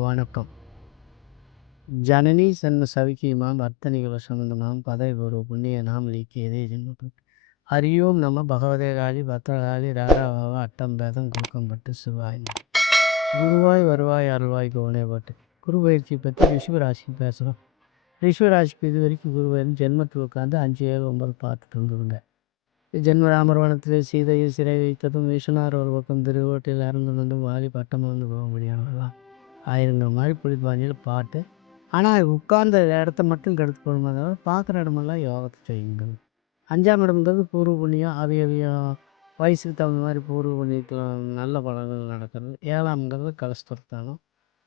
வணக்கம். ஜனனி சன்ன சவிக்கியமாம் அர்த்தநிகழ சம்பந்தமாம் பதவிபூர்வ புண்ணிய நாமலிக்கியதே ஜென்மம். ஹரியோம் நம பகவதே காளி பத்ரகாளி ராராவாவ அட்டம் பேதம் குறுக்கம்பட்டு சிவாய். குருவாய் வருவாய் அருள்வாய் கோவனே பாட்டு. குரு பயிற்சி பற்றி ரிஷிவராசி பேசுகிறோம். ரிஷிவராசிக்கு இது வரைக்கும் குருவன் ஜென்மத்தில் உட்காந்து 5, 7, 9 பார்த்துட்டு வந்துருங்க. ஜென்ம ராமர்வனத்தில் சீதையை சிறை வைத்ததும் விஸ்வனார் ஒரு பக்கம் திருவோட்டில் இறந்து வந்தும் வாலி பட்டம் வந்து போக முடியாதெல்லாம் ஆயிரங்கள் மாதிரி புளிப்பாஞ்சியில் பாட்டு. ஆனால் உட்கார்ந்த இடத்த மட்டும் கெடுத்து போடுமா தவிர பார்க்குற இடமெல்லாம் யோகத்தை செய்யுங்கள். 5ஆம் இடம்ன்றது பூர்வ புண்ணியம். அதிகம் வயசுக்கு தகுந்த மாதிரி பூர்வ புண்ணியத்தில் நல்ல பலன்கள் நடக்கிறது. 7ஆம்ங்கிறது கலஸ்தரத்தானம்,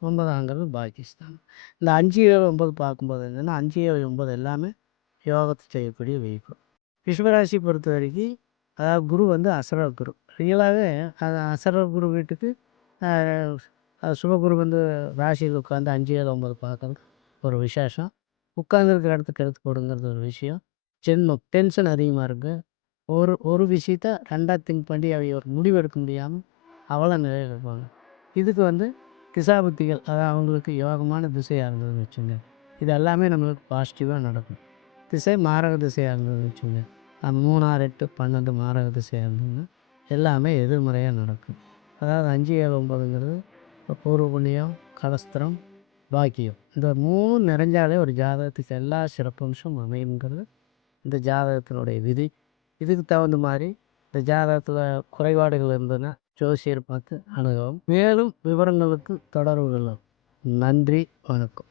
9ஆங்கிறது பாக்கியஸ்தானம். இந்த 5, 7, 9 பார்க்கும்போது என்னென்னா 5, 7, 9 எல்லாமே யோகத்தை செய்யக்கூடிய வைப்பு. ரிஷபராசி பொறுத்த வரைக்கும் அதாவது குரு வந்து அசர குரு. ரியலாகவே அது அசர குரு வீட்டுக்கு சுபகுரு வந்து ராசியில் உட்காந்து 5, 7, 9 பார்க்குறது ஒரு விசேஷம். உட்காந்துருக்கிற இடத்துக்கு எடுத்து போடுங்கிறது ஒரு விஷயம். ஜென்மம் டென்ஷன் அதிகமாக இருக்குது. ஒரு விஷயத்த 2ஆக திங்க் பண்ணி ஒரு முடிவு எடுக்க முடியாமல் அவ்வளோ நிலையில் இருப்பாங்க. இதுக்கு வந்து திசாபுத்திகள் அதாவது அவங்களுக்கு யோகமான திசையாக இருந்ததுன்னு வச்சுங்க, இது எல்லாமே நம்மளுக்கு பாசிட்டிவாக நடக்கும். திசை மாரக திசையாக இருந்ததுன்னு வச்சுங்க, 3, 6, 8, 12 மாரக திசையாக இருந்ததுன்னா எல்லாமே எதிர்மறையாக நடக்கும். அதாவது 5, 7, 9ங்கிறது பூர்வ புண்ணியம், கலஸ்திரம், பாக்கியம். இந்த 3 நிறைஞ்சாலே ஒரு ஜாதகத்துக்கு எல்லா சிறப்பம்சம் அமையுங்கிறது இந்த ஜாதகத்தினுடைய விதி. இதுக்கு தகுந்த மாதிரி இந்த ஜாதகத்தில் குறைபாடுகள் இருந்ததுன்னா ஜோசியர் பார்த்து அணுகவும். மேலும் விவரங்களுக்கு தொடர்பு கொள்ளவும். நன்றி, வணக்கம்.